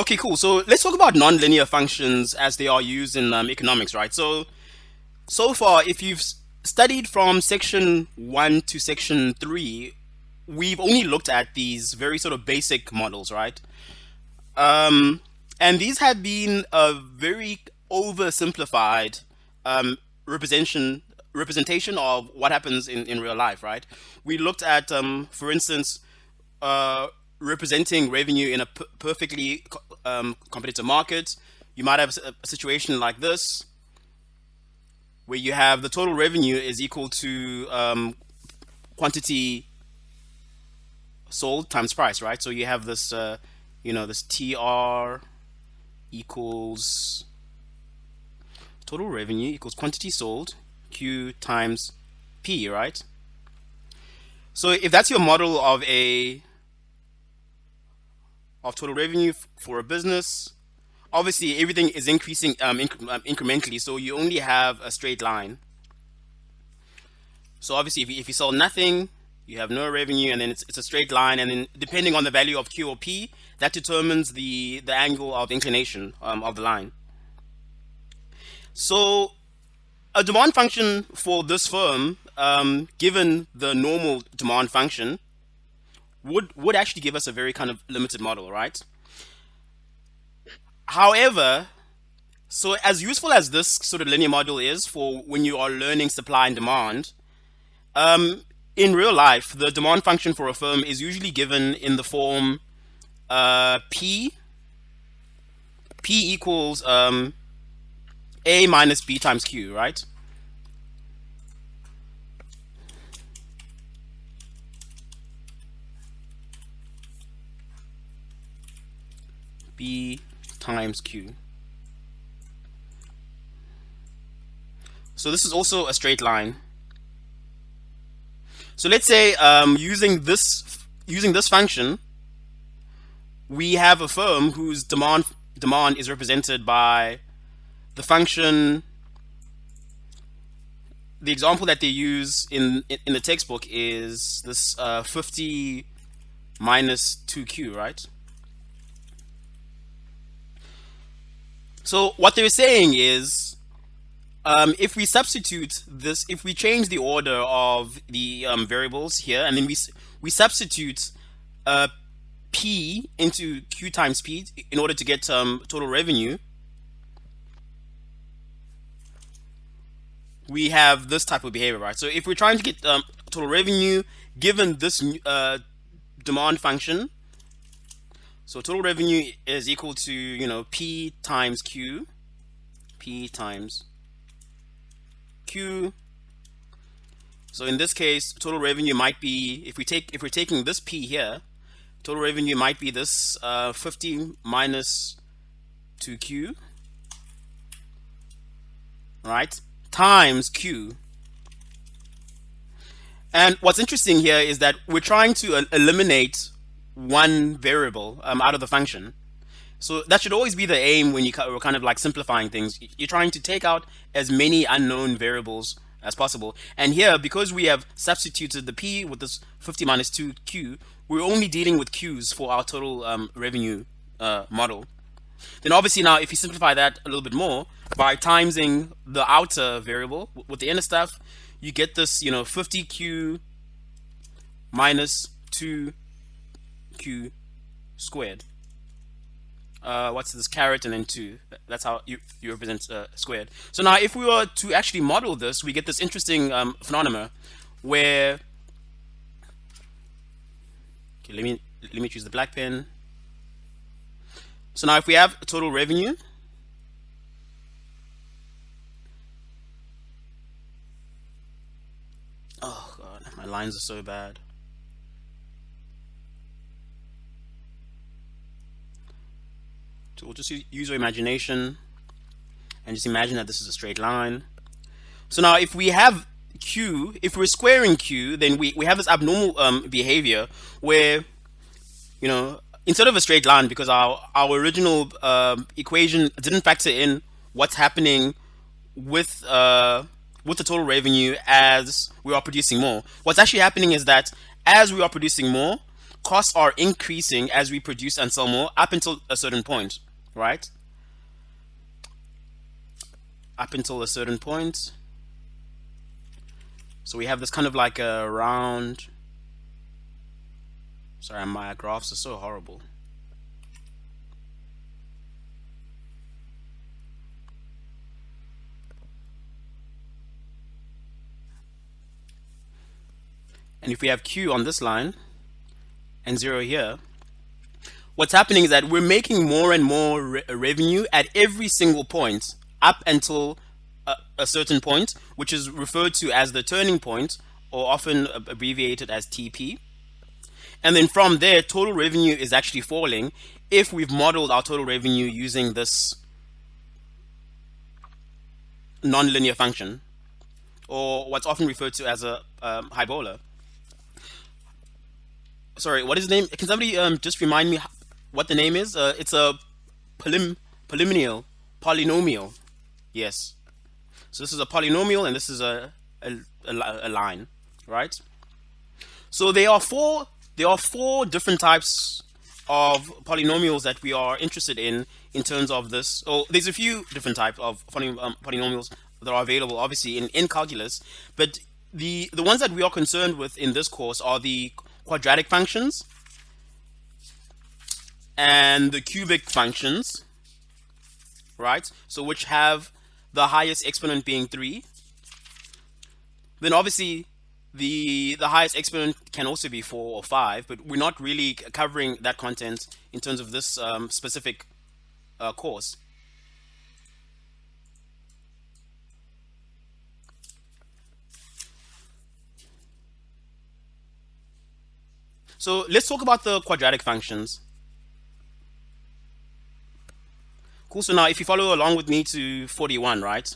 Okay, cool. So let's talk about nonlinear functions as they are used in economics, right? So far, if you've studied from section 1 to section 3, we've only looked at these very sort of basic models, right? Um, and these have been a very oversimplified um, representation representation of what happens in real life, right? We looked at, for instance, uh, representing revenue in a perfectly competitive market. You might have a situation like this, where you have the total revenue is equal to quantity sold times price, right? So you have this, this TR equals total revenue equals quantity sold Q times P, right? So if that's your model of total revenue for a business, obviously everything is increasing incrementally, so you only have a straight line. So obviously if you sell nothing, you have no revenue, and then it's a straight line, and then depending on the value of Q or P, that determines the angle of inclination of the line. So a demand function for this firm, given the normal demand function, would actually give us a very kind of limited model, right? However, so as useful as this sort of linear model is for when you are learning supply and demand, in real life, the demand function for a firm is usually given in the form P equals A minus B times Q, right? B times Q. So this is also a straight line. So let's say using this function, we have a firm whose demand is represented by the function. The example that they use in the textbook is this 50 minus 2q, right? So what they're saying is, if we substitute this, if we change the order of the variables here, and then we substitute P into Q times P in order to get total revenue, we have this type of behavior, right? So if we're trying to get total revenue given this demand function, so total revenue is equal to P times Q, P times Q. So in this case, total revenue might be, if we're taking this P here, total revenue might be this 50 minus 2Q, right, times Q. And what's interesting here is that we're trying to eliminate one variable out of the function. So that should always be the aim when we're kind of like simplifying things. You're trying to take out as many unknown variables as possible. And here, because we have substituted the P with this 50 minus 2Q, we're only dealing with Q's for our total revenue model. Then obviously now, if you simplify that a little bit more, by timesing the outer variable with the inner stuff, you get this, 50Q minus 2Q squared. What's this, caret and then 2? That's how you represent squared. So now if we were to actually model this, we get this interesting phenomenon where, okay, let me choose the black pen. So now if we have total revenue, oh god, my lines are so bad. So we'll just use your imagination and just imagine that this is a straight line. So now if we have Q, if we're squaring Q, then we have this abnormal behavior where, instead of a straight line, because our original equation didn't factor in what's happening with the total revenue as we are producing more. What's actually happening is that as we are producing more, costs are increasing as we produce and sell more up until a certain point, right? Up until a certain point. So we have this kind of like a round. Sorry, my graphs are so horrible. And if we have Q on this line and 0 here, what's happening is that we're making more and more revenue at every single point up until a certain point, which is referred to as the turning point, or often abbreviated as TP. And then from there, total revenue is actually falling if we've modeled our total revenue using this nonlinear function, or what's often referred to as a hyperbola. Sorry, what is the name? Can somebody just remind me what the name is? It's a polynomial. Yes. So this is a polynomial, and this is a line, right? So there are four different types of polynomials that we are interested in terms of this. Oh, there's a few different types of polynomials that are available, obviously, in calculus, but the ones that we are concerned with in this course are the quadratic functions and the cubic functions, right? So which have the highest exponent being 3. Then obviously the highest exponent can also be 4 or 5, but we're not really covering that content in terms of this specific course. So let's talk about the quadratic functions. Cool. So now if you follow along with me to 41, right?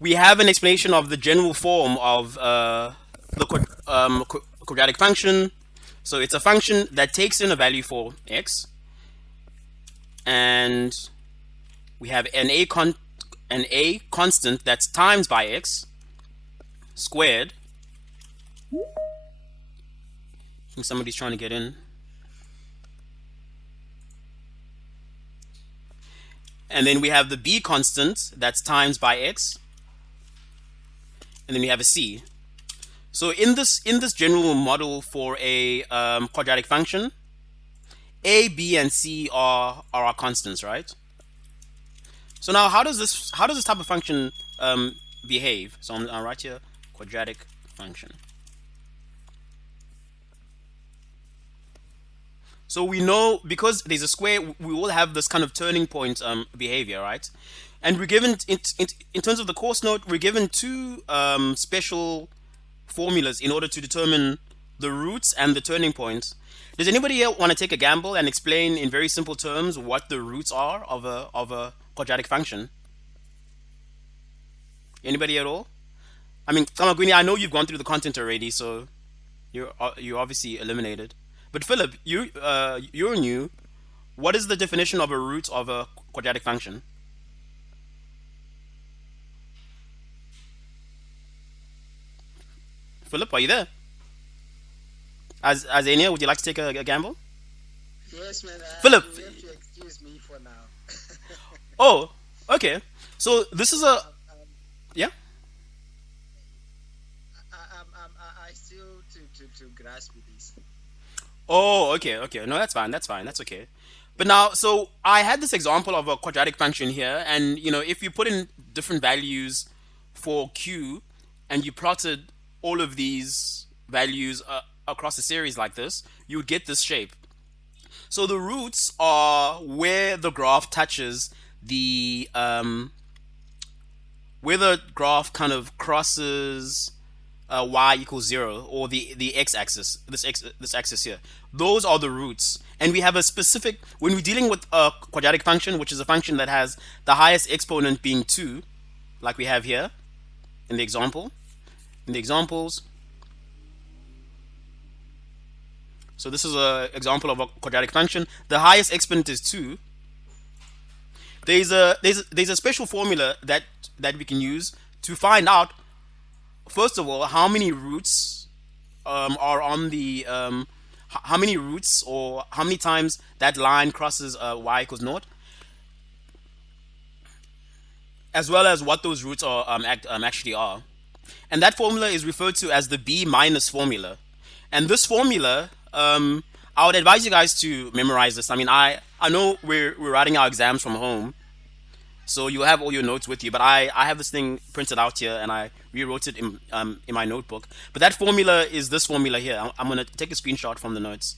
We have an explanation of the general form of the quadratic function. So it's a function that takes in a value for x, and we have an a constant that's times by x squared. I think somebody's trying to get in. And then we have the b constant that's times by x, and then we have a c. So in this general model for a quadratic function, a, b, and c are our constants, right? So now how does this type of function behave? So I'll write here quadratic function. So we know because there's a square, we will have this kind of turning point behavior, right? And we're given, in terms of the course note, we're given two special formulas in order to determine the roots and the turning points. Does anybody here want to take a gamble and explain in very simple terms what the roots are of a quadratic function? Anybody at all? I mean, Kamagwini, I know you've gone through the content already, so you're obviously eliminated. But Philip, you're new. What is the definition of a root of a quadratic function? Philip, are you there? Azania, would you like to take a gamble? Yes, man. Philip. You have to excuse me for now. Oh, okay. So this is a yeah. I still to grasp with this. Oh, okay, okay. No, that's fine. That's fine. That's okay. But now, so I had this example of a quadratic function here, and if you put in different values for q, and you plotted all of these values across a series like this, you would get this shape. So the roots are where the graph touches the where the graph kind of crosses y equals 0, or the x-axis, this axis here. Those are the roots, and we have a specific, when we're dealing with a quadratic function, which is a function that has the highest exponent being 2, like we have here in the examples. So this is an example of a quadratic function. The highest exponent is 2. There's a special formula that we can use to find out, first of all, how many roots are on the how many roots or how many times that line crosses y equals naught, as well as what those roots are actually are. And that formula is referred to as the B minus formula. And this formula, I would advise you guys to memorize this. I mean, I know we're writing our exams from home, so you'll have all your notes with you. But I have this thing printed out here, and I rewrote it in my notebook. But that formula is this formula here. I'm gonna take a screenshot from the notes.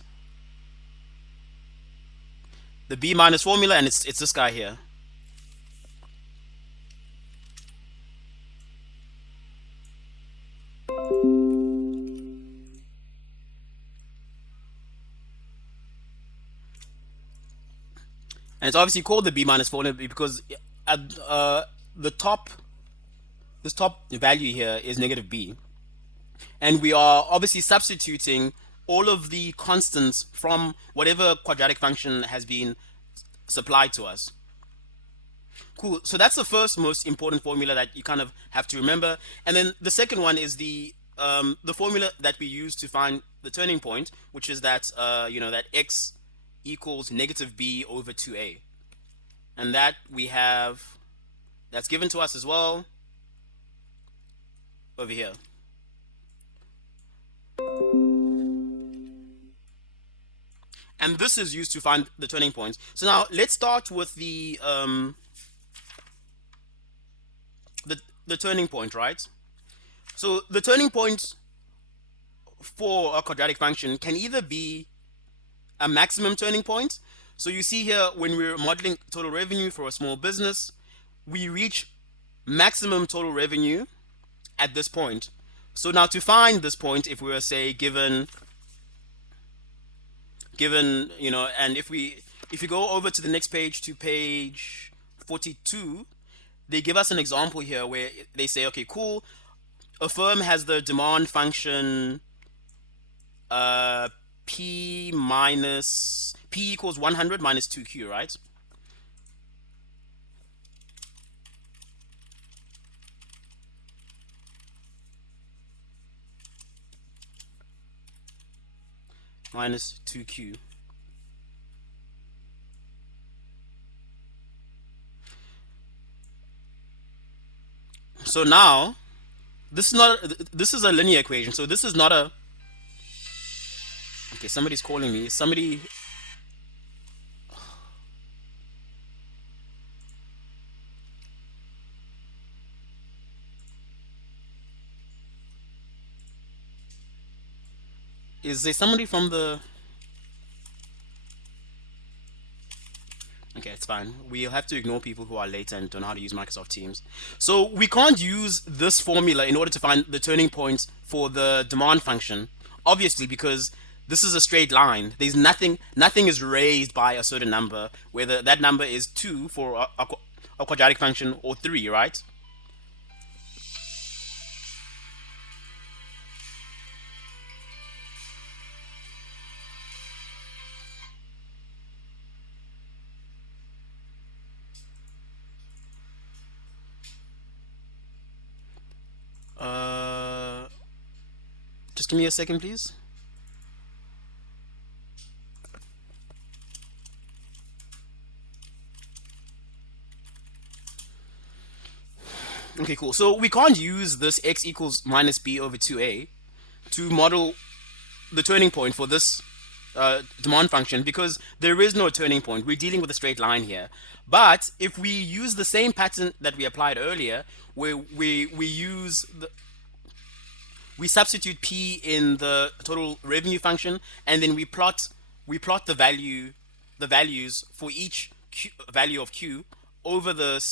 The B minus formula, and it's this guy here. And it's obviously called the B minus formula because at the top, this top value here is negative b, and we are obviously substituting all of the constants from whatever quadratic function has been supplied to us. Cool. So that's the first most important formula that you kind of have to remember. And then the second one is the formula that we use to find the turning point, which is that that x equals negative b over 2a, and that we have, that's given to us as well over here. And this is used to find the turning points. So now let's start with the turning point, right? So the turning point for a quadratic function can either be a maximum turning point. So you see here, when we're modeling total revenue for a small business, we reach maximum total revenue at this point. So now to find this point, if we were, say, given and if you go over to the next page, to page 42, they give us an example here where they say, okay, cool, a firm has the demand function p equals 100 minus 2q, right? Minus 2q. So now this is a linear equation. So this is not a, okay, somebody's calling me. Somebody, is there somebody from the, okay, it's fine. We'll have to ignore people who are late and don't know how to use Microsoft Teams. So we can't use this formula in order to find the turning point for the demand function, obviously, because this is a straight line. There's nothing is raised by a certain number, whether that number is 2 for a quadratic function or 3, right? Just give me a second, please. Okay, cool. So we can't use this x equals minus b over 2a to model the turning point for this demand function, because there is no turning point. We're dealing with a straight line here. But if we use the same pattern that we applied earlier, where we substitute p in the total revenue function, and then we plot the values for each value of q over the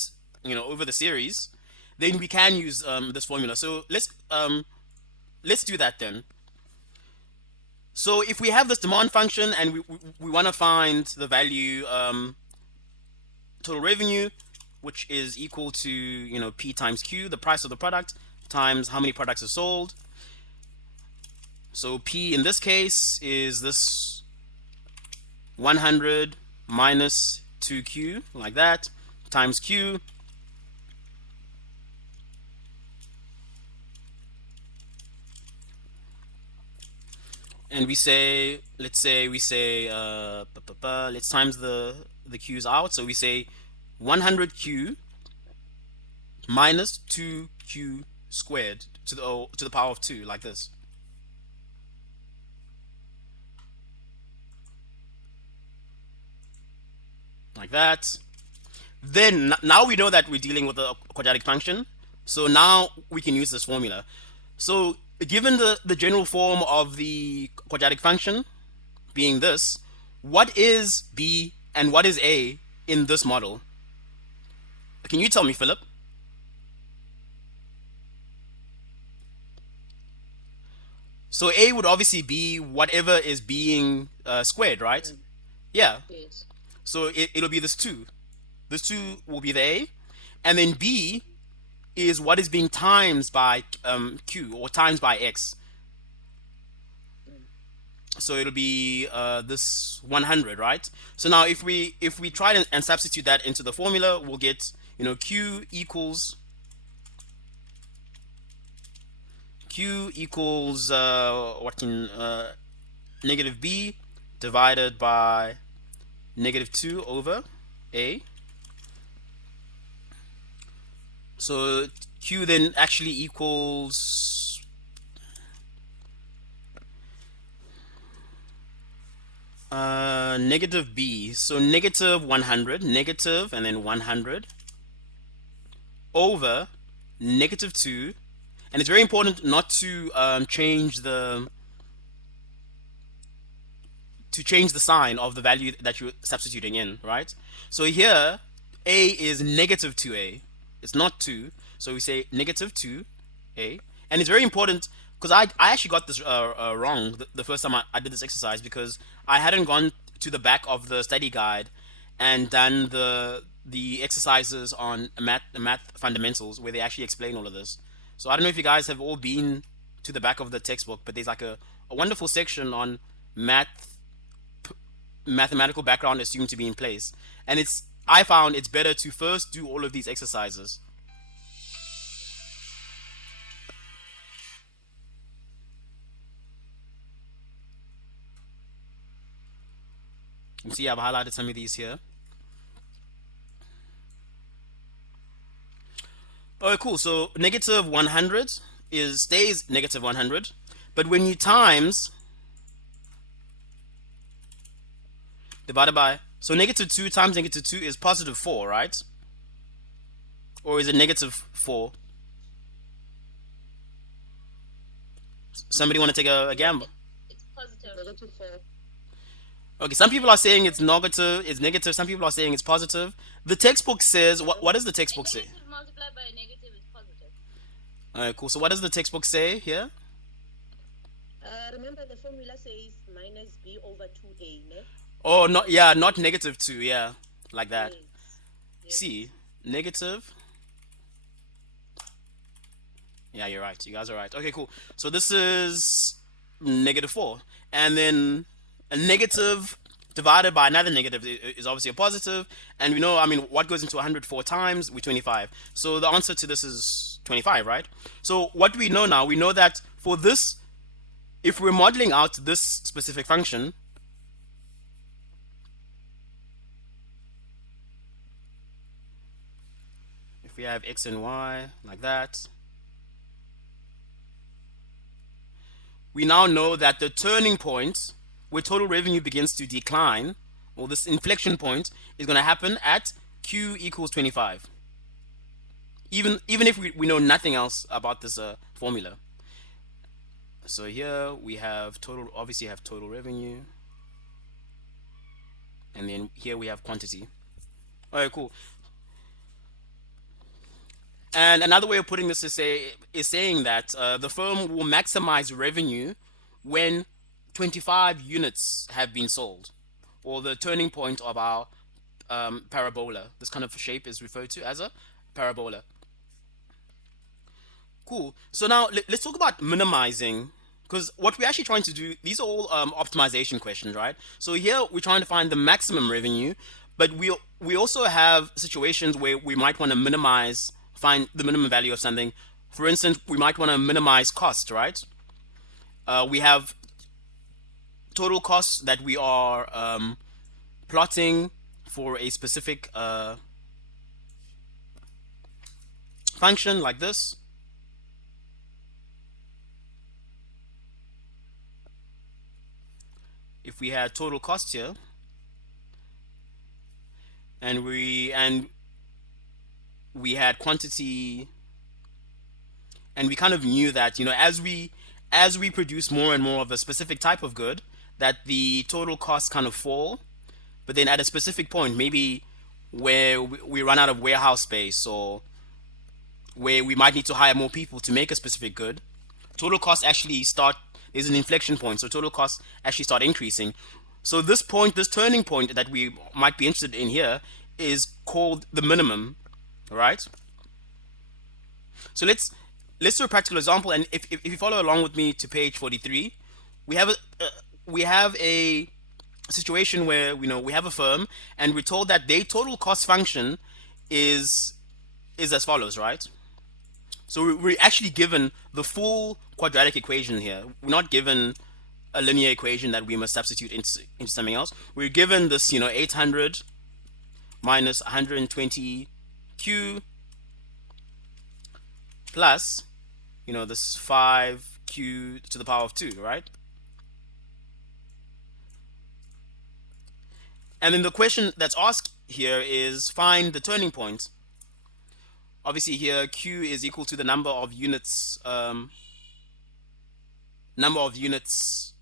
over the series, then we can use this formula. So let's do that then. So if we have this demand function and we want to find the value total revenue, which is equal to p times q, the price of the product, times how many products are sold. So p in this case is this 100 minus 2q, like that, times q. and we say, let's say we say, let's times the q's out. So we say 100q minus 2q squared to the power of 2, like this. Like that. Then now we know that we're dealing with a quadratic function. So now we can use this formula. So given the general form of the quadratic function being this, what is b and what is a in this model? Can you tell me, Philip? So a would obviously be whatever is being squared, right? Mm. Yeah. Yes. So it'll be this 2. This 2 will be the a. And then b is what is being times by q, or times by x. Mm. So it'll be this 100, right? So now if we try and substitute that into the formula, we'll get, q equals what can negative b divided by negative 2 over a. So q then actually equals negative b. So negative 100, negative, and then 100 over negative 2. And it's very important not to change the sign of the value that you're substituting in, right? So here a is negative 2a. It's not 2. So we say negative 2a. And it's very important because I actually got this wrong the first time I did this exercise, because I hadn't gone to the back of the study guide and done the exercises on math fundamentals where they actually explain all of this. So I don't know if you guys have all been to the back of the textbook, but there's like a wonderful section on mathematical background assumed to be in place. And I found it's better to first do all of these exercises. You see, I've highlighted some of these here. Oh, cool. So negative 100 stays negative 100, but when you times divided by, so negative 2 times negative 2 is positive 4, right? Or is it negative 4? Somebody want to take a gamble? It's positive. Negative 4. Okay, some people are saying it's negative. Some people are saying it's positive. The textbook says, what does the textbook say? Negative multiplied by a negative is positive. All right, cool. So what does the textbook say here? Remember the formula says minus b over 2a, ne? Oh, not negative 2, yeah, like that. Yes. Yes. See, negative. Yeah, you're right. You guys are right. Okay, cool. So this is negative 4. And then a negative divided by another negative is obviously a positive. And we know, I mean, what goes into 104 times? We 25. So the answer to this is 25, right? So what do we know now? We know that for this, if we're modeling out this specific function, if we have x and y like that, we now know that the turning point where total revenue begins to decline, or this inflection point, is going to happen at q equals 25. Even if we know nothing else about this formula. So here we have total, obviously have total revenue, and then here we have quantity. All right, cool. And another way of putting this is saying that the firm will maximize revenue when 25 units have been sold, or the turning point of our parabola. This kind of shape is referred to as a parabola. Cool. So now let's talk about minimizing, because what we're actually trying to do, these are all optimization questions, right? So here we're trying to find the maximum revenue, but we also have situations where we might want to find the minimum value of something. For instance, we might want to minimize cost, right? We have total costs that we are plotting for a specific function like this. If we had total costs here, and we had quantity, and we kind of knew that, as we produce more and more of a specific type of good, that the total costs kind of fall. But then at a specific point, maybe where we run out of warehouse space, or where we might need to hire more people to make a specific good, total costs actually start, there's an inflection point, so total costs actually start increasing. So this point, this turning point that we might be interested in here, is called the minimum, right? So let's do a practical example, and if you follow along with me to page 43, we have a situation where we have a firm, and we're told that their total cost function is as follows, right? So we're actually given the full quadratic equation here. We're not given a linear equation that we must substitute into something else. We're given this 800 minus 120 q plus this 5q to the power of 2, right? And then the question that's asked here is find the turning point. Obviously here q is equal to the number of units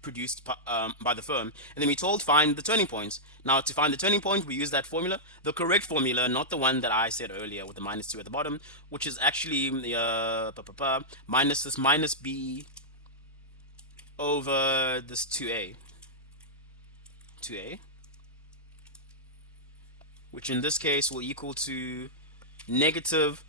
produced by the firm, and then we're told find the turning point. Now to find the turning point, we use that formula, the correct formula, not the one that I said earlier with the minus 2 at the bottom, which is actually minus this minus b over this 2a, which in this case will equal to negative.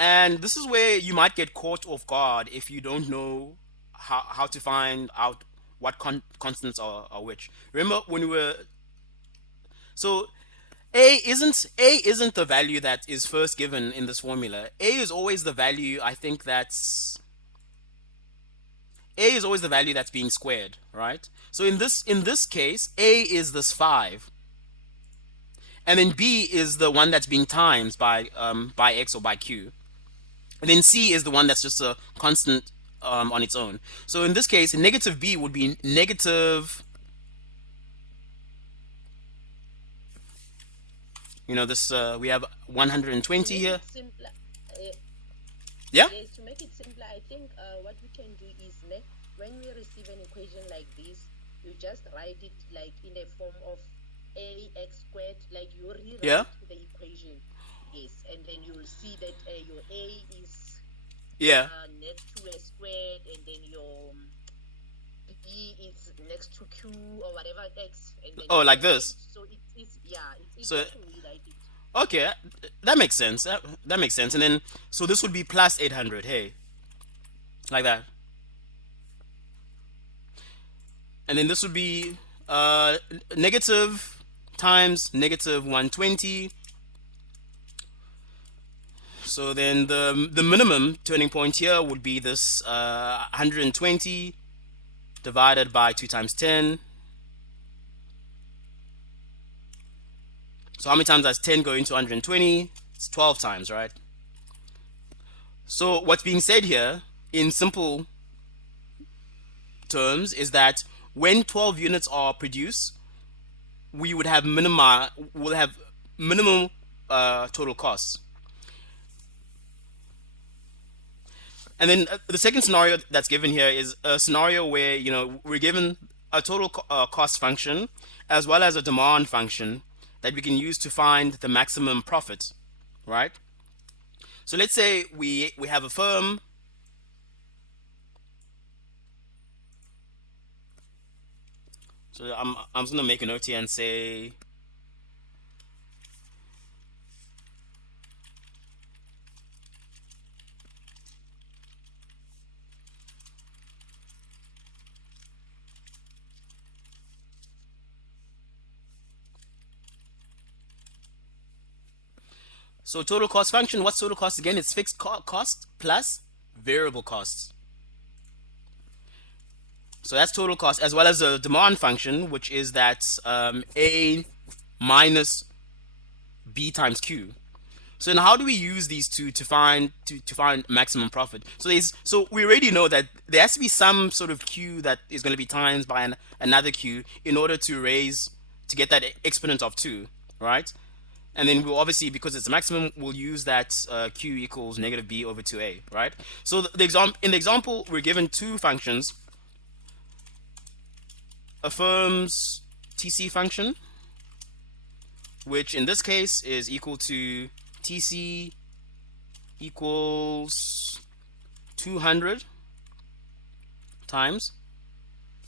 And this is where you might get caught off guard if you don't know how to find out what constants are which. Remember when we were, so a isn't the value that is first given in this formula. A is always the value, I think that's a is always the value that's being squared, right? So in this case, a is this 5, and then b is the one that's being times by x or by q, and then c is the one that's just a constant on its own. So in this case, negative b would be negative, this we have 120 here. Simpler, Yeah. yes, to make it simpler, I think what we can do is when we receive an equation like this, you just write it like in a form of ax squared, like you rewrite Yeah. the equation. Yes, and then you will see that your a is Yeah. next to a squared, and then your b is next to q or whatever x, and then Oh, like this. so it is, yeah, it's So to rewrite it. okay, that makes sense. That makes sense. And then so this would be plus 800. Hey, like that. And then this would be negative times negative 120. So then the minimum turning point here would be this 120 divided by 2 times 10. So how many times does 10 go into 120? It's 12 times, right? So what's being said here in simple terms is that when 12 units are produced, we would have minimum total costs. And then the second scenario that's given here is a scenario where we're given a total cost function as well as a demand function that we can use to find the maximum profit, right? So let's say we have a firm. So I'm just gonna make a note here and say so total cost function. What's total cost again? It's fixed cost plus variable costs. So that's total cost, as well as the demand function, which is that A minus B times Q. So now how do we use these two to find maximum profit? So we already know that there has to be some sort of Q that is going to be times by another Q in order to get that exponent of 2, right? And then we'll obviously, because it's a maximum, we'll use that Q equals negative B over 2A, right? So in the example, we're given two functions: a firm's TC function, which in this case is equal to TC equals 200 times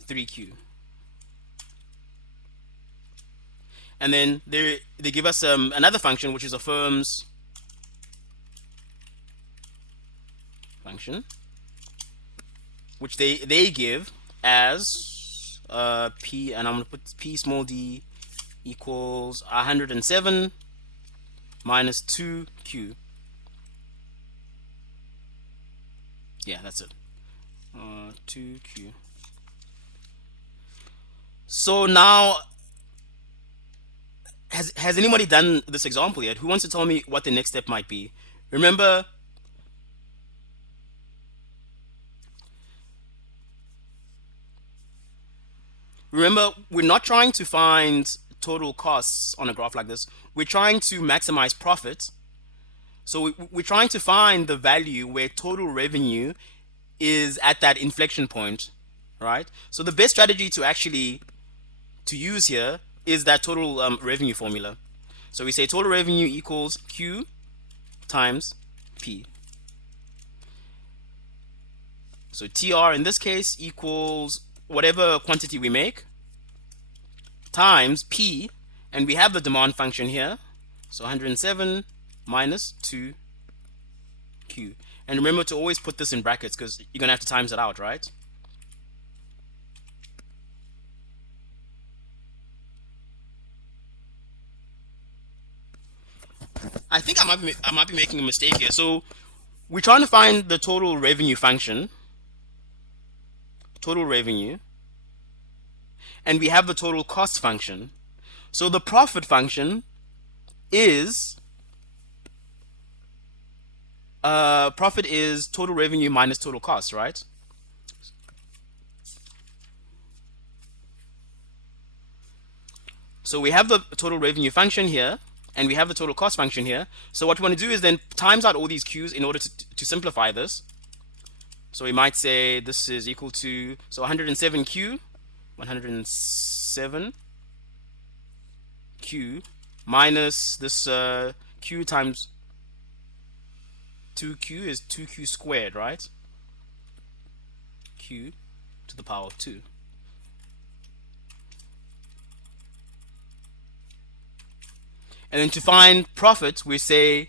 3Q. And then they give us another function, which is a firm's function, which they give as P, and I'm going to put P small d equals 107 minus 2Q. Yeah, that's it. 2Q. So now, has anybody done this example yet? Who wants to tell me what the next step might be? Remember, we're not trying to find total costs on a graph like this. We're trying to maximize profit. So we're trying to find the value where total revenue is at that inflection point, right? So the best strategy to use here is that total revenue formula. So we say total revenue equals Q times P. So TR in this case equals whatever quantity we make times P, and we have the demand function here. So 107 minus 2Q. And remember to always put this in brackets because you're going to have to times it out, right? I think I might be making a mistake here. So we're trying to find the total revenue function, total revenue, and we have the total cost function. So the profit function is total revenue minus total cost, right? So we have the total revenue function here, and we have the total cost function here. So what we want to do is then times out all these Q's in order to simplify this. So we might say this is equal to, so 107Q, 107Q minus this Q times 2Q is 2Q squared, right? Q to the power of 2. And then to find profit, we say,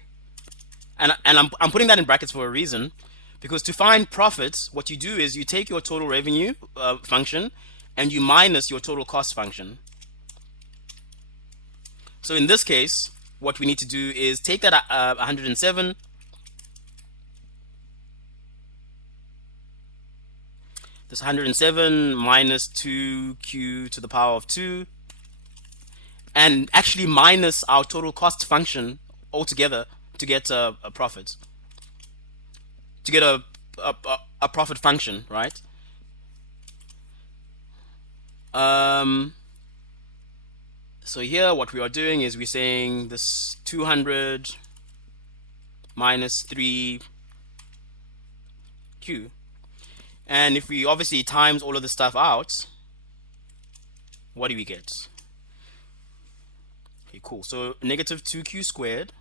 and I'm putting that in brackets for a reason, because to find profit, what you do is you take your total revenue function and you minus your total cost function. So in this case, what we need to do is take that 107, this 107 minus 2Q to the power of 2, and actually minus our total cost function altogether to get a profit, to get a profit function, right? So here what we are doing is we're saying this 200 minus 3Q, and if we obviously times all of this stuff out, what do we get? Okay, cool. So negative 2Q squared.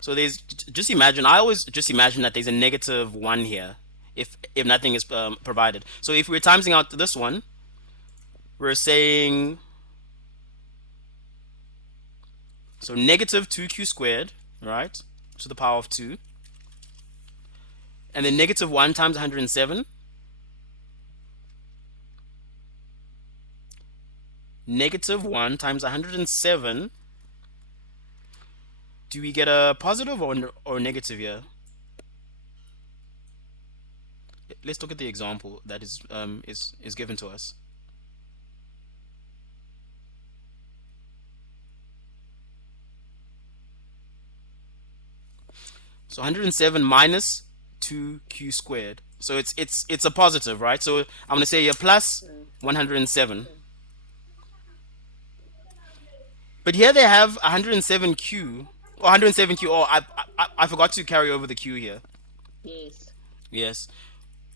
So there's, just imagine, I always just imagine that there's a negative 1 here if nothing is provided. So if we're timesing out this one, we're saying, so negative 2Q squared, right, to the power of 2, and then negative 1 times 107, negative 1 times 107. Do we get a positive or negative here? let's look at the example that is given to us. So 107 minus 2q squared. So it's a positive, right? So I'm going to say here plus 107. But here they have 107q or 107q. Oh, I forgot to carry over the q here. Yes. Yes.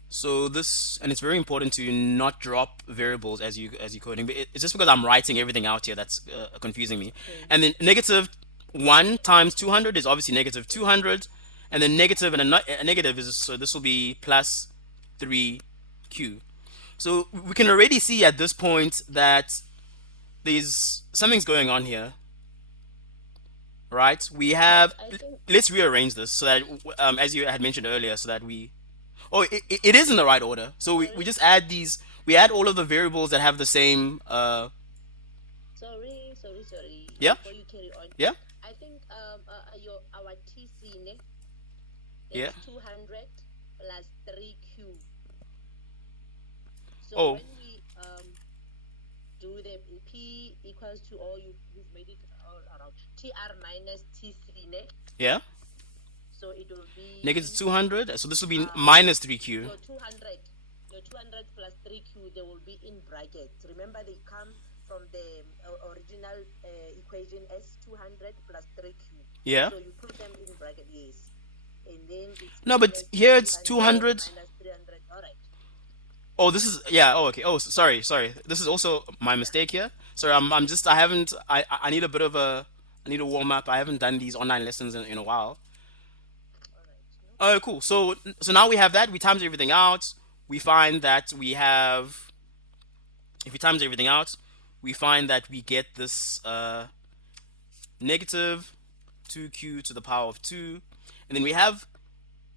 So this, and it's very important to not drop variables as you coding. But it's just because I'm writing everything out here that's confusing me. And then negative 1 times 200 is obviously negative 200, and then negative and a negative is, so this will be plus 3q. So we can already see at this point that there's something's going on here, right? We have, I think let's rearrange this so that as you had mentioned earlier, so that we, oh, it is in the right order. So we sorry, just add these, we add all of the variables that have the same sorry. yeah, Before you carry on, yeah, I think your our TC ne, yeah. it's 200 plus 3q. So Oh, when we do the p equals to, or you've made it all around tr minus t3 ne, yeah, so it will negative be 200, so this will be um minus 3q. your 200 plus 3q, they will be in brackets. Remember, they come from the original equation as 200 plus 3q. Yeah. So you put them in bracket, yes. And then it's No, but minus here it's 200 200. minus 300. All right. Oh, this is, yeah. Oh, okay. Oh, sorry. This is also my Yeah. mistake here. Sorry, I'm just, I haven't, I need a bit of a, I need a warm up. I haven't done these online lessons in a while. All right. No Oh, problem. cool. So now we have that. We times everything out. We find that we have, if we times everything out, we find that we get this negative 2q to the power of 2. And then we have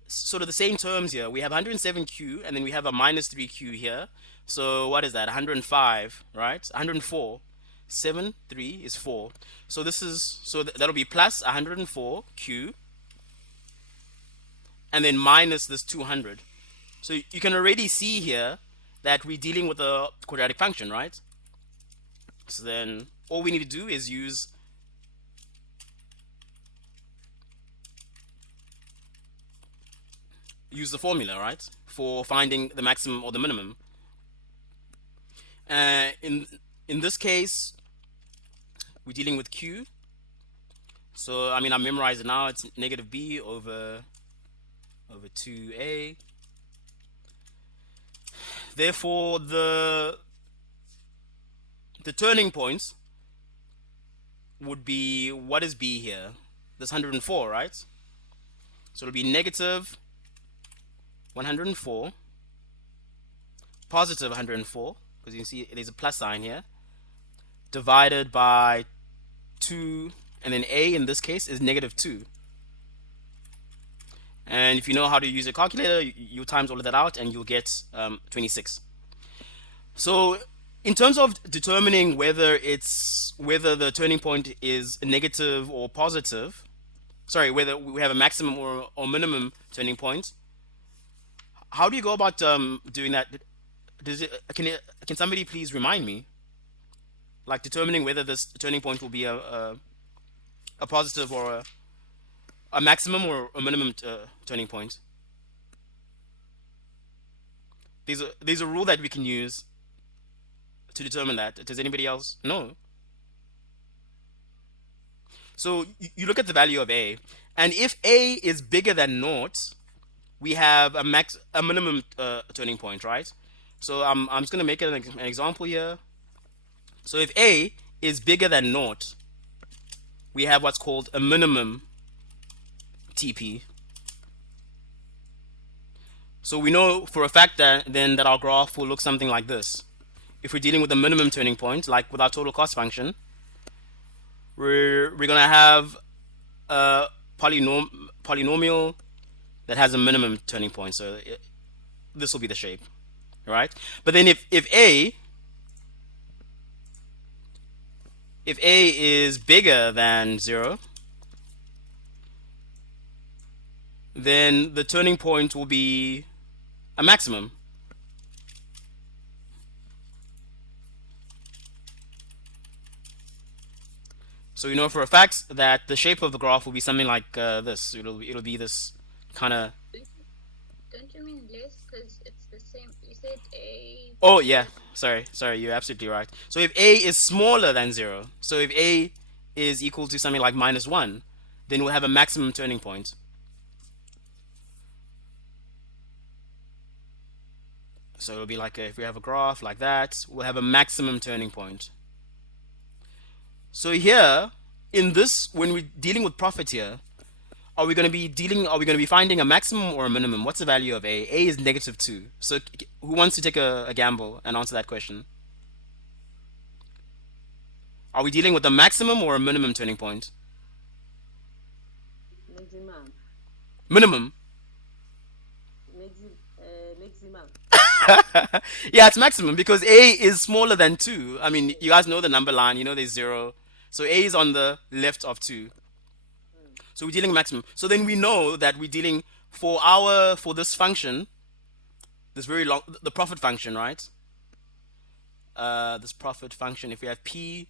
sort of the same terms here. We have 107q, and then we have a minus 3q here. So what is that? 105, right? 104. 7, 3 is 4. So this is, so that'll be plus 104q, and then minus this 200. So you can already see here that we're dealing with a quadratic function, right? So then all we need to do is use the formula, right, for finding the maximum or the minimum. In this case, we're dealing with q. So I mean, I memorized it now. It's negative b over 2a. Therefore, the turning points would be, what is b here? This 104, right? So it'll be negative 104, positive 104, because you can see there's a plus sign here, divided by 2, and then a in this case is negative 2. And if you know how to use a calculator, you times all of that out and you'll get 26. So in terms of determining whether the turning point is negative or positive, sorry, whether we have a maximum or minimum turning point, how do you go about doing that? Can somebody please remind me, like determining whether this turning point will be a positive or a maximum or a minimum turning point? There's a rule that we can use to determine that. Does anybody else know? So you look at the value of a, and if a is bigger than naught, we have a minimum turning point, right? So I'm just gonna make an example here. So if a is bigger than naught, we have what's called a minimum TP. So we know for a fact that then that our graph will look something like this. If we're dealing with a minimum turning point, like with our total cost function, we're gonna have a polynomial that has a minimum turning point. So this will be the shape, right? But then if a is bigger than 0, then the turning point will be a maximum. So you know for a fact that the shape of the graph will be something like this. It'll be this kind of. Don't you mean less? Because it's the same. You said A Oh yeah, squared. sorry, you're absolutely right. So if a is smaller than 0, so if a is equal to something like -1, then we'll have a maximum turning point. So it'll be like if we have a graph like that, we'll have a maximum turning point. So here, in this, when we're dealing with profit here, are we going to be finding a maximum or a minimum? What's the value of a? A is -2. So who wants to take a gamble and answer that question? Are we dealing with a maximum or a minimum turning point? Maximum. Minimum. Maximum. Yeah, it's maximum because a is smaller than 2. I mean, you guys know the number line. You know there's 0. So a is on the left of 2. Mm. So we're dealing maximum. So then we know that we're dealing for this function, this very long, the profit function, right? This profit function, if we have p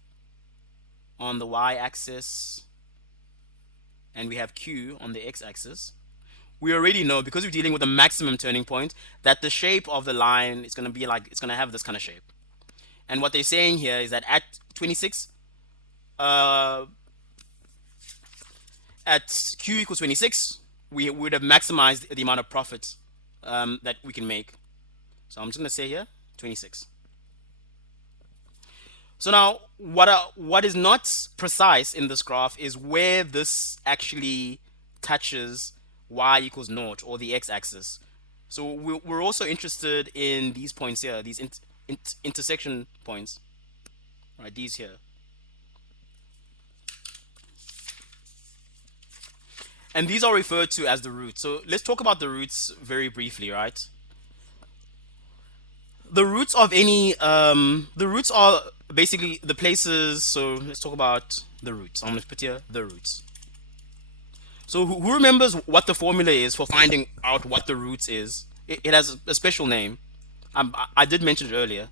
on the y-axis and we have q on the x-axis, we already know, because we're dealing with a maximum turning point, that the shape of the line is going to be like, it's going to have this kind of shape. And what they're saying here is that at 26, at q equals 26, we would have maximized the amount of profit that we can make. So I'm just going to say here 26. So now what is not precise in this graph is where this actually touches y equals 0 or the x-axis. So we're also interested in these points here, these intersection points, right? These here. And these are referred to as the roots. So let's talk about the roots very briefly, right? The roots of any the roots are basically the places. So let's talk about the roots. I'm going to put here the roots. So who remembers what the formula is for finding out what the roots is? It has a special name. I did mention it earlier.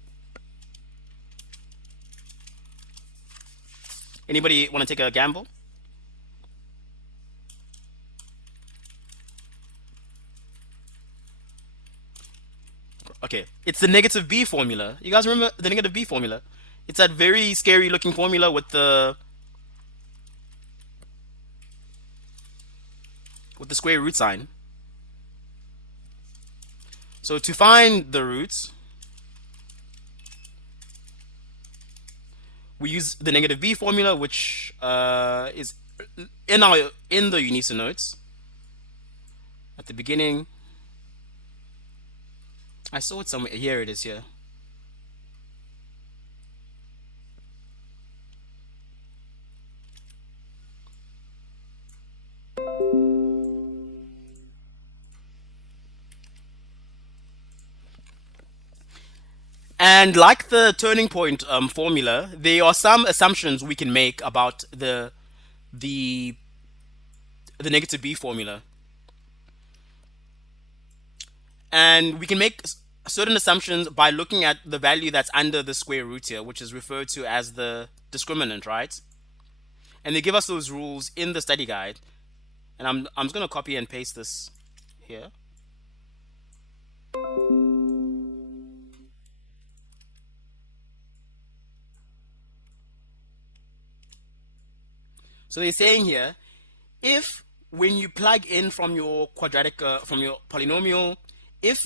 Anybody want to take a gamble? Okay, it's the negative b formula. You guys remember the negative b formula? It's that very scary looking formula with the square root sign. So to find the roots, we use the negative b formula, which is in the Unisa notes at the beginning. I saw it somewhere. Here it is here. And like the turning point formula, there are some assumptions we can make about the negative b formula, and we can make certain assumptions by looking at the value that's under the square root here, which is referred to as the discriminant, right? And they give us those rules in the study guide, and I'm just going to copy and paste this here. So they're saying here, if when you plug in from your quadratic, from your polynomial, if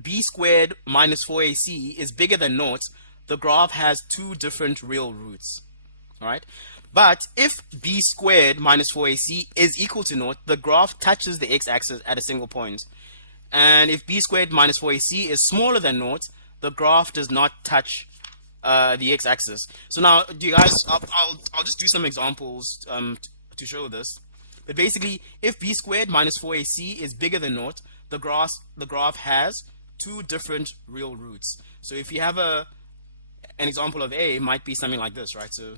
b squared minus 4ac is bigger than 0, the graph has two different real roots. All right. But if b squared minus 4ac is equal to 0, the graph touches the x-axis at a single point. And if b squared minus 4ac is smaller than 0, the graph does not touch the x-axis. So now, do you guys? I'll just do some examples to show this. But basically, if b squared minus 4ac is bigger than 0, the graph has two different real roots. So if you have an example of a, it might be something like this, right? So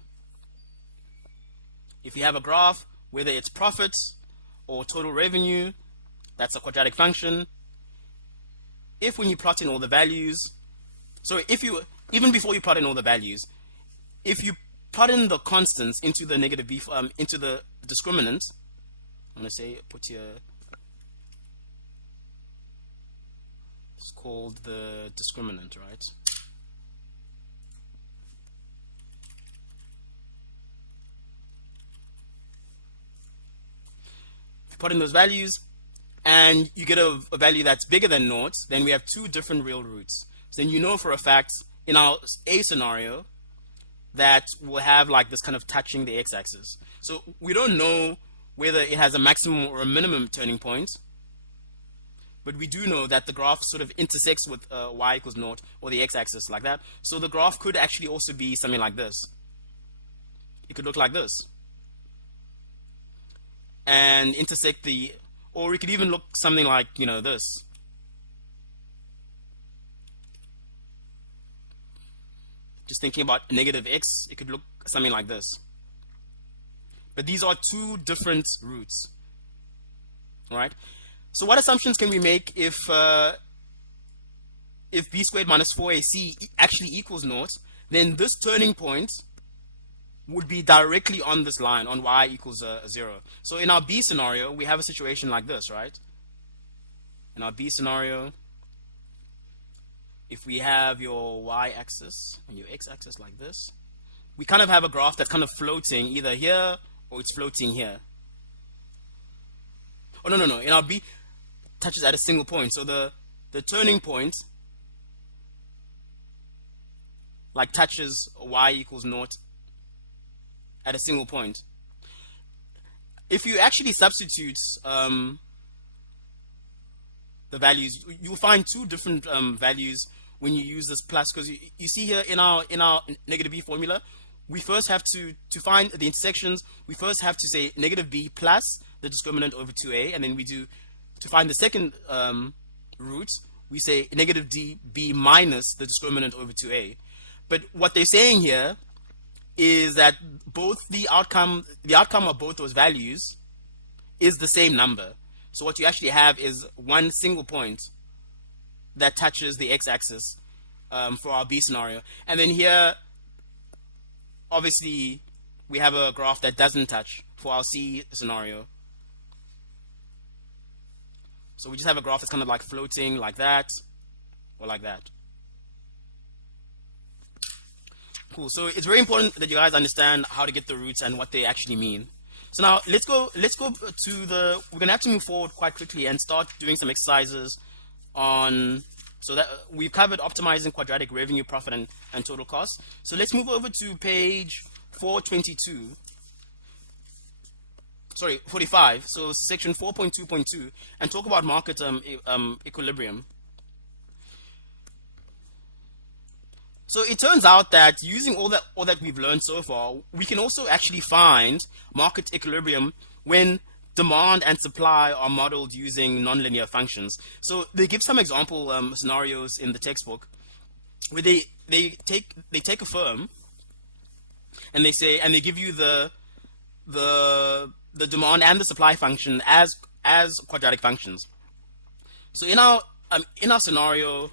if you have a graph, whether it's profits or total revenue, that's a quadratic function. if when you plot in all the values, so if you, even before you plot in all the values, if you plot in the constants into the negative b, into the discriminant, I'm going to say put here, it's called the discriminant, right? If you put in those values and you get a value that's bigger than naught, then we have two different real roots. So then you know for a fact in our A scenario that we'll have like this kind of touching the x-axis. So we don't know whether it has a maximum or a minimum turning point, but we do know that the graph sort of intersects with y equals naught or the x-axis like that. So the graph could actually also be something like this. It could look like this and intersect the, or it could even look something like, you know, this. Just thinking about negative x, it could look something like this. But these are two different roots. All right. So what assumptions can we make if b squared minus 4ac actually equals naught? Then this turning point would be directly on this line, on y equals 0. So in our B scenario, we have a situation like this, right? In our B scenario, if we have your y-axis and your x-axis like this, we kind of have a graph that's kind of floating either here or it's floating here. Oh, no. In our B, touches at a single point. So the turning point like touches y equals naught at a single point. If you actually substitute the values, you'll find two different values when you use this plus, because you see here in our negative b formula, we first have to find the intersections, we first have to say negative b plus the discriminant over 2a, and then we do, to find the second root, we say negative b minus the discriminant over 2a. But what they're saying here is that both the outcome of both those values is the same number. So what you actually have is one single point that touches the x-axis for our B scenario. And then here, obviously, we have a graph that doesn't touch for our C scenario. So we just have a graph that's kind of like floating like that or like that. Cool. So it's very important that you guys understand how to get the roots and what they actually mean. So now let's go to the, we're gonna have to move forward quite quickly and start doing some exercises on, so that we've covered optimizing quadratic revenue, profit, and total cost. So let's move over to page 422. Sorry, 45. So section 4.2.2, and talk about market equilibrium. So it turns out that using all that we've learned so far, we can also actually find market equilibrium when demand and supply are modeled using nonlinear functions. So they give some example scenarios in the textbook where they take a firm and they say, and they give you the demand and the supply function as quadratic functions. So in our scenario,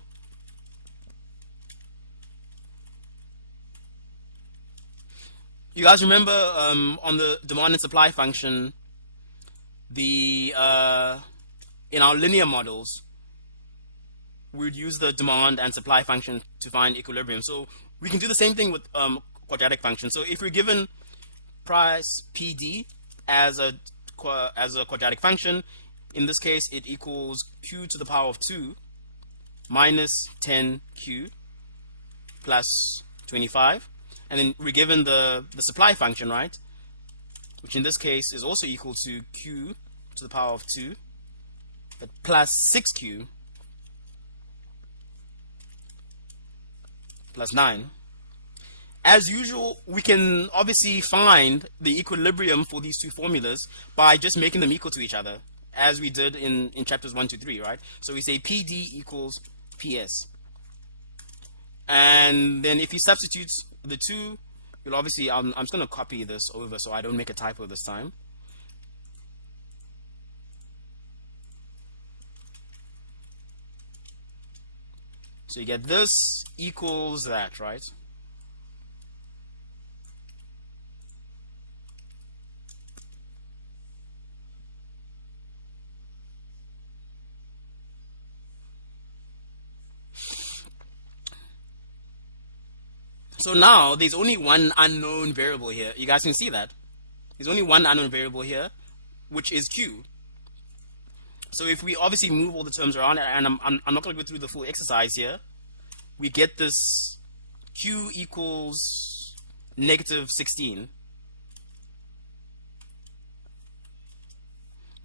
you guys remember on the demand and supply function, in our linear models, we would use the demand and supply function to find equilibrium. So we can do the same thing with quadratic functions. So if we're given price PD as a quadratic function, in this case it equals q to the power of 2 minus 10q plus 25. And then we're given the supply function, right? Which in this case is also equal to q to the power of 2, but plus 6q plus 9. As usual, we can obviously find the equilibrium for these two formulas by just making them equal to each other, as we did in chapters 1 to 3, right? So we say PD equals PS. And then if you substitute the two, you'll obviously, I'm just going to copy this over so I don't make a typo this time. So you get this equals that, right? So now there's only one unknown variable here. You guys can see that. There's only one unknown variable here, which is q. So if we obviously move all the terms around, and I'm not going to go through the full exercise here, we get this q equals negative 16.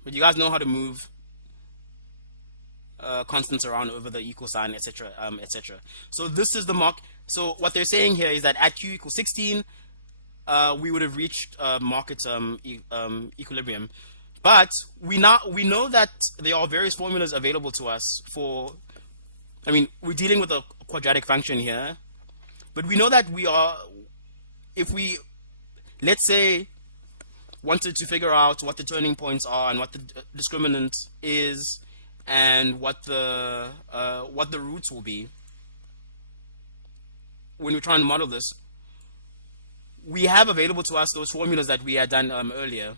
But you guys know how to move constants around over the equal sign, etc., etc. So this is the mark. So what they're saying here is that at q equals 16, we would have reached market equilibrium. But we know that there are various formulas available to us for. I mean, we're dealing with a quadratic function here, but we know that if we, let's say, wanted to figure out what the turning points are and what the discriminant is and what the roots will be when we're trying to model this, we have available to us those formulas that we had done earlier.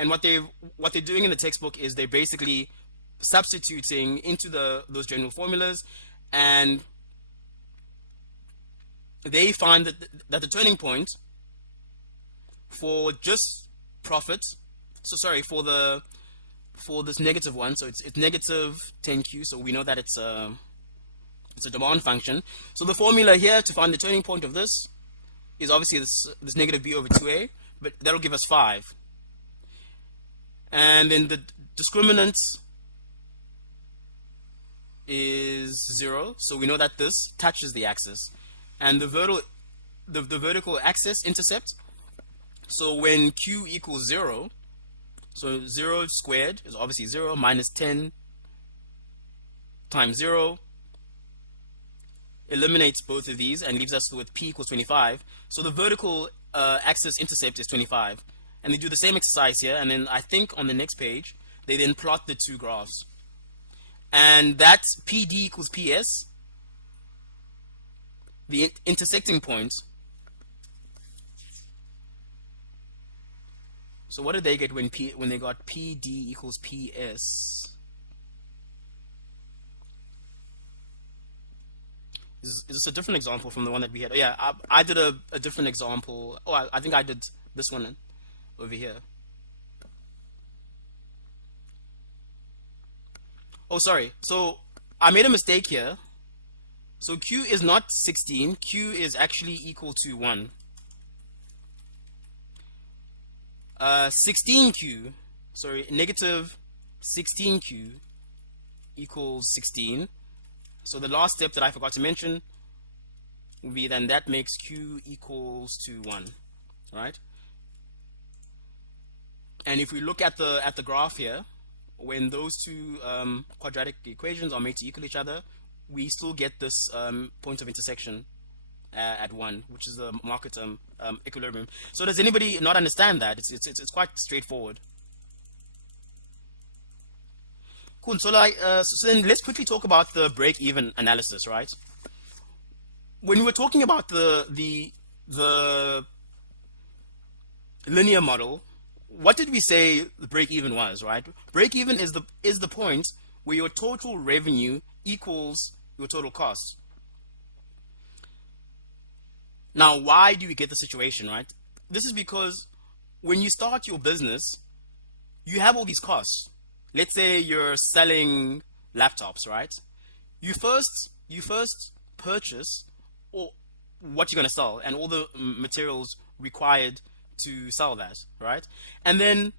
And what they're doing in the textbook is they're basically substituting into those general formulas, and they find that the turning point for just profit, for this negative one, so it's negative 10q, so we know that it's a demand function. So the formula here to find the turning point of this is obviously this negative b over 2a, but that'll give us 5. And then the discriminant is 0, so we know that this touches the axis. And the vertical axis intercept, so when q equals 0, so 0 squared is obviously 0 minus 10 times 0 eliminates both of these and leaves us with p equals 25. So the vertical axis intercept is 25. And they do the same exercise here, and then I think on the next page they then plot the two graphs, and that's PD equals PS, the intersecting point. So what did they get when they got PD equals PS? Is this a different example from the one that we had? Oh, yeah, I did a different example. Oh, I think I did this one over here. Oh, sorry. So I made a mistake here. So q is not 16. Q is actually equal to 1. 16q, sorry, negative 16q equals 16. So the last step that I forgot to mention would be then that makes q equals to 1, right? And if we look at the graph here, when those two quadratic equations are made to equal each other, we still get this point of intersection at 1, which is the market equilibrium. So does anybody not understand that? It's quite straightforward. Cool. So so then let's quickly talk about the break-even analysis, right? When we were talking about the linear model, what did we say the break-even was, right? Break-even is the point where your total revenue equals your total cost. Now, why do we get the situation, right? This is because when you start your business, you have all these costs. Let's say you're selling laptops, right? You first purchase or what you're going to sell and all the materials required to sell that, right? And then,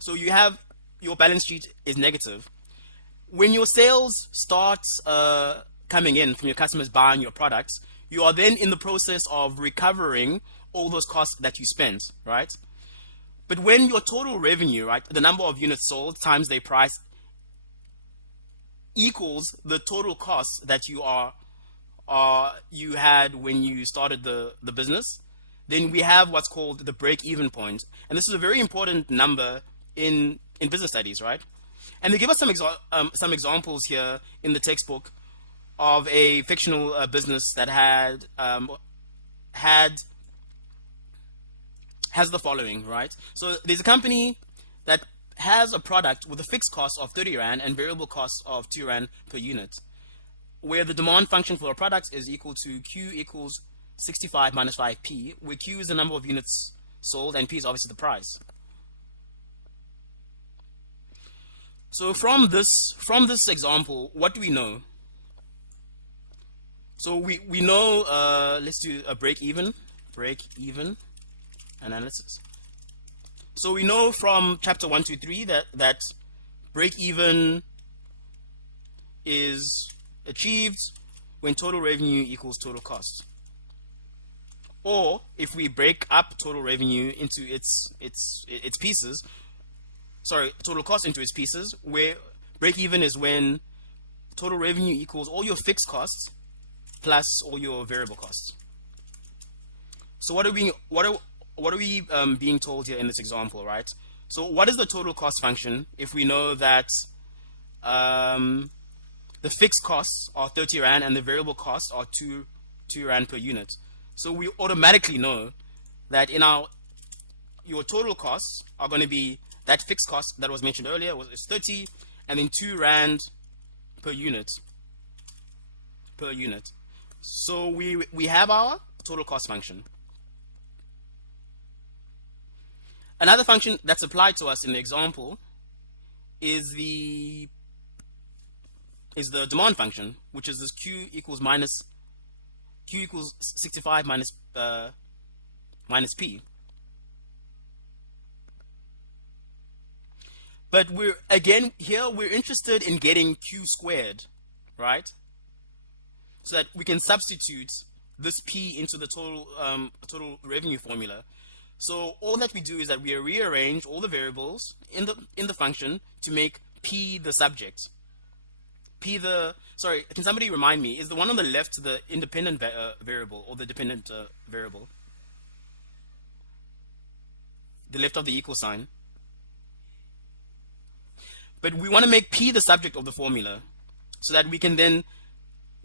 so you have your balance sheet is negative. When your sales start coming in from your customers buying your products, you are then in the process of recovering all those costs that you spent, right? But when your total revenue, right, the number of units sold times their price equals the total costs that you had when you started the business, then we have what's called the break-even point. And this is a very important number in business studies, right? And they give us some examples here in the textbook of a fictional business that has the following, right? So there's a company that has a product with a fixed cost of 30 Rand and variable cost of 2 Rand per unit, where the demand function for a product is equal to Q equals 65 minus 5P, where Q is the number of units sold and P is obviously the price. So from this example, what do we know? So we know, let's do a break even analysis. So we know from chapter 1, 2, 3 that break even is achieved when total revenue equals total cost. Or if we break up total revenue into its pieces, total cost into its pieces, where break even is when total revenue equals all your fixed costs plus all your variable costs. So what are we being told here in this example, right? So what is the total cost function if we know that the fixed costs are 30 Rand and the variable costs are 2 Rand per unit? So we automatically know that your total costs are going to be that fixed cost that was mentioned earlier is 30 and then 2 Rand per unit. So we have our total cost function. Another function that's applied to us in the example is the demand function, which is this Q equals 65 minus P. But we're interested in getting Q squared, right? So that we can substitute this P into the total revenue formula. So all that we do is that we rearrange all the variables in the function to make P the subject. Sorry, can somebody remind me, is the one on the left the independent variable or the dependent variable? The left of the equal sign. But we want to make P the subject of the formula so that we can then,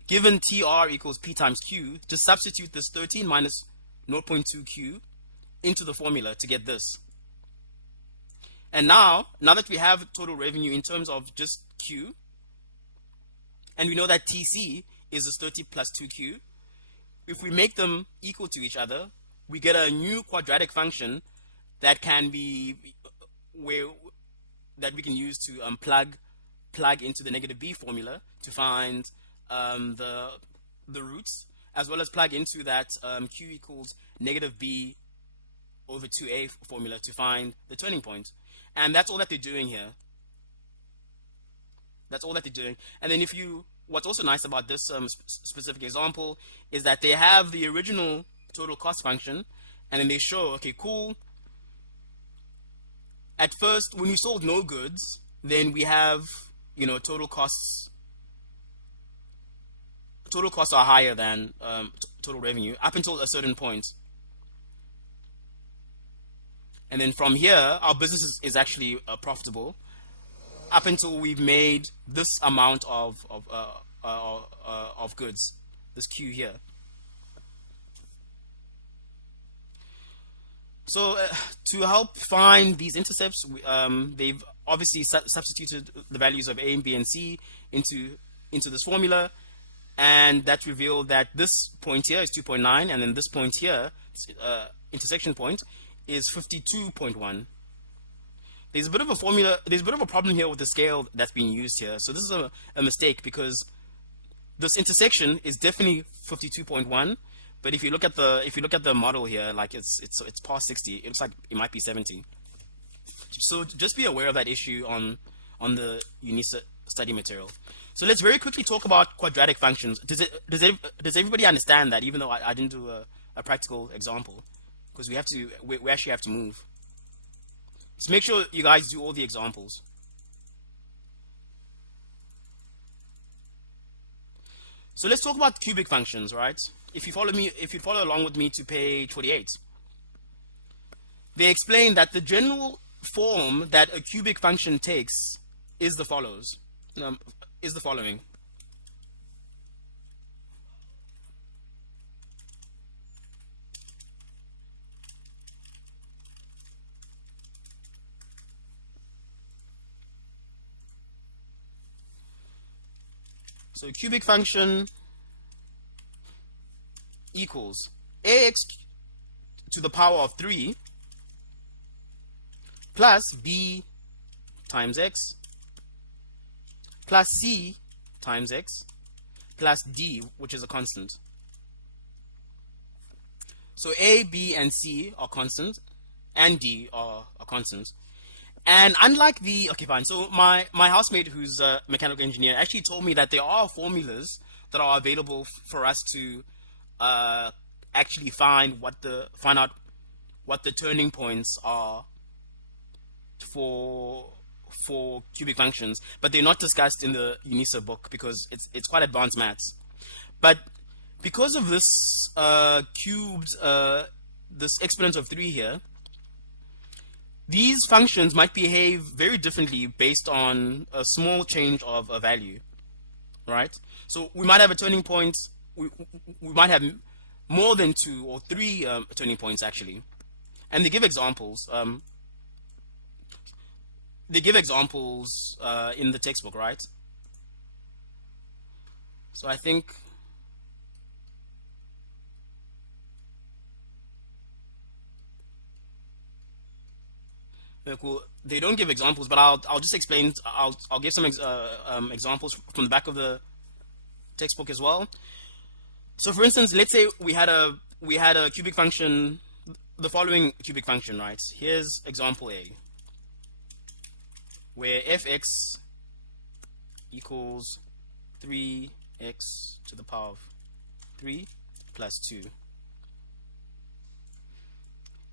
given TR equals P times Q, just substitute this 13 minus 0.2Q into the formula to get this. And now that we have total revenue in terms of just Q, and we know that TC is this 30 plus 2Q, if we make them equal to each other, we get a new quadratic function that can be that we can use to plug into the negative b formula to find the roots, as well as plug into that q equals negative b over 2a formula to find the turning point. And that's all that they're doing here. That's all that they're doing. And then what's also nice about this specific example is that they have the original total cost function, and then they show, okay, cool. At first, when we sold no goods, then we have, total costs are higher than total revenue up until a certain point. And then from here, our business is actually profitable up until we've made this amount of goods, this Q here. So to help find these intercepts, they've obviously substituted the values of A and B and C into this formula, and that revealed that this point here is 2.9, and then this point here, intersection point, is 52.1. There's a bit of a problem here with the scale that's being used here. So this is a mistake, because this intersection is definitely 52.1. But if you look at the model here, like it's past 60, it looks like it might be 70. So just be aware of that issue on the UNISA study material. So let's very quickly talk about quadratic functions. Does everybody understand that, even though I didn't do a practical example? Because we actually have to move. Just make sure you guys do all the examples. So let's talk about cubic functions, right? If you follow along with me to page 48, they explain that the general form that a cubic function takes is the follows. Is the following. So cubic function equals ax to the power of 3 plus b times x plus c times x plus d, which is a constant. So a, b, and c are constant, and d are constant. And unlike the, okay, fine. So my housemate, who's a mechanical engineer, actually told me that there are formulas that are available for us to actually find out what the turning points are for cubic functions, but they're not discussed in the UNISA book because it's quite advanced maths. But because of this this exponent of 3 here, these functions might behave very differently based on a small change of a value, right? So we might have a turning point, we might have more than 2 or 3 turning points actually. And they give examples. In the textbook, right? So I think cool. They don't give examples, but I'll just explain. I'll give some examples from the back of the textbook as well. So for instance, let's say we had a cubic function, the following cubic function, right? Here's example A, where fx equals 3x to the power of 3 plus 2.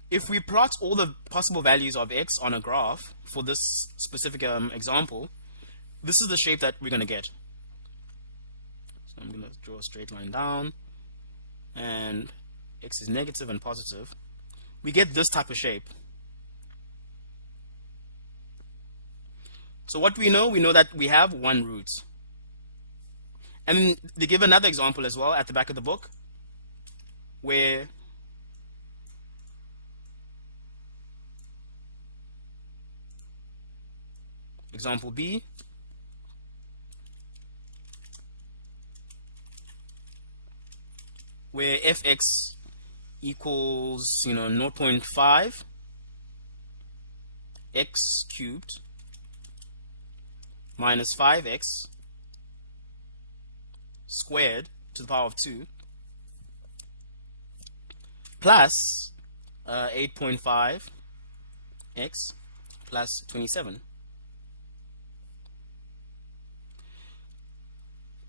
If we plot all the possible values of x on a graph for this specific example, this is the shape that we're going to get. So I'm going to draw a straight line down, and x is negative and positive. We get this type of shape. So what we know that we have one root. And they give another example as well at the back of the book, where example B, where fx equals 0.5 x cubed minus 5x squared to the power of 2 plus 8.5 x plus 27.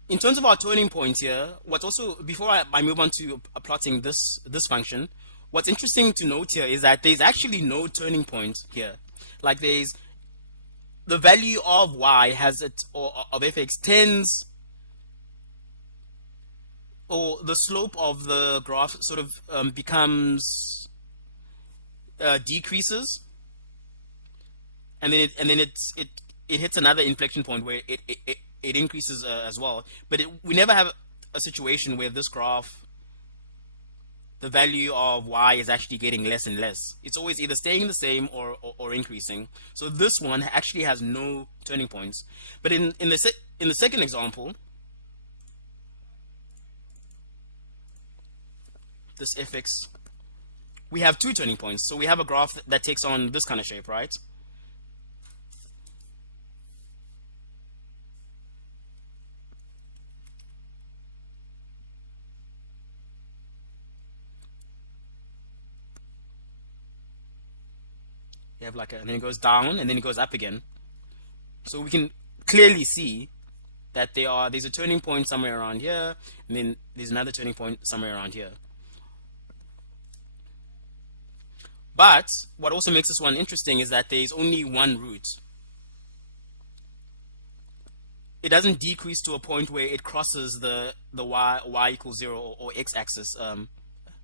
In terms of our turning points here, what's also, before I move on to plotting this function, what's interesting to note here is that there's actually no turning point here. Like there's the value of y has it, or of fx tends, or the slope of the graph sort of becomes decreases, and then it hits another inflection point where it increases as well. But we never have a situation where this graph, the value of y is actually getting less and less. It's always either staying the same or increasing. So this one actually has no turning points. But in the second example, this fx, we have 2 turning points. So we have a graph that takes on this kind of shape, right? You have like and then it goes down and then it goes up again. So we can clearly see that there's a turning point somewhere around here, and then there's another turning point somewhere around here. But what also makes this one interesting is that there's only one root. It doesn't decrease to a point where it crosses the y equals 0 or x-axis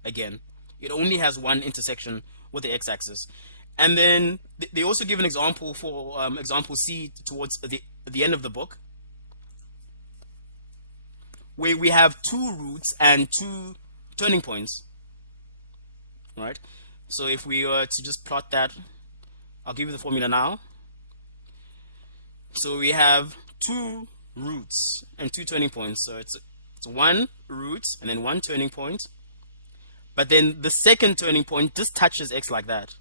again. It only has one intersection with the x-axis. And then they also give an example for example C towards the end of the book, where we have two roots and two turning points. Right? So if we were to just plot that, I'll give you the formula now. So we have two roots and two turning points. So it's one root and then one turning point. But then the second turning point just touches x like that.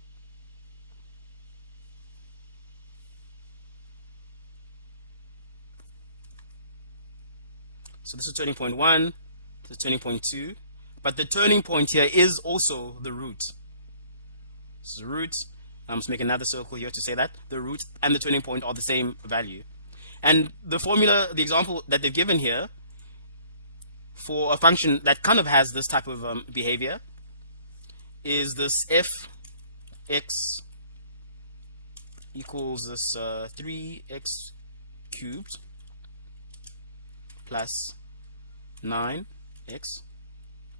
So this is turning point 1, this is turning point 2. But the turning point here is also the root. This is the root. I'm just making another circle here to say that the root and the turning point are the same value. And the formula, the example that they've given here for a function that kind of has this type of behavior is this f(x) equals this 3x cubed plus 9x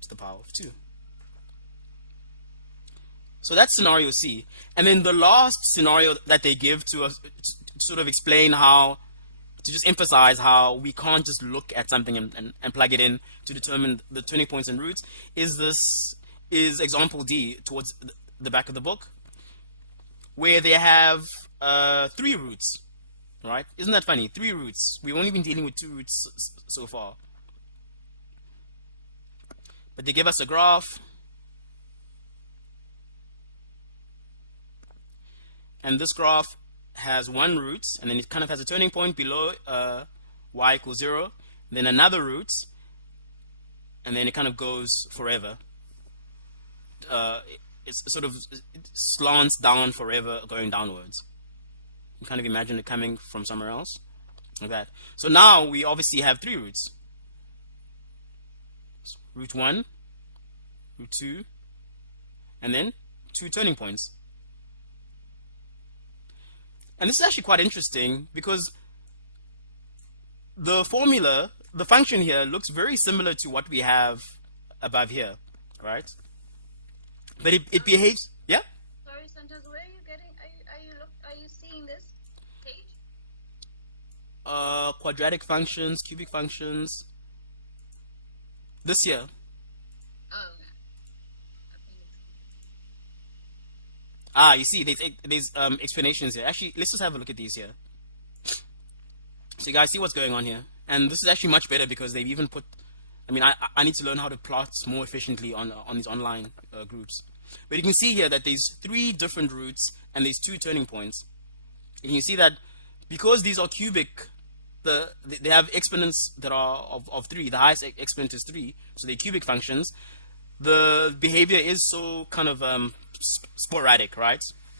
to the power of 2. So that's scenario C. And then the last scenario that they give to us to sort of explain how, to just emphasize how we can't just look at something and plug it in to determine the turning points and roots, is example D towards the back of the book, where they have 3 roots, right? Isn't that funny? 3 roots. We've only been dealing with 2 roots so far. But they give us a graph, and this graph has 1 root, and then it kind of has a turning point below y equals 0, then another root, and then it kind of goes forever. It's sort of slants down forever, going downwards. You kind of imagine it coming from somewhere else, like that. So now we obviously have 3 roots. Root 1, root 2, and then 2 turning points. And this is actually quite interesting because the formula, the function here, looks very similar to what we have above here, right? But it behaves, yeah? Sorry, Santos, where are you getting? Are you seeing this page? Quadratic functions, cubic functions. This here. Oh, okay. You see, there's explanations here. Actually, let's just have a look at these here. So you guys see what's going on here. And this is actually much better because they've even put, I need to learn how to plot more efficiently on these online groups. But you can see here that there's 3 different roots and there's 2 turning points. And you can see that because these are cubic, they have exponents that are of 3. The highest exponent is 3, so they're cubic functions. The behavior is so kind of sporadic, right?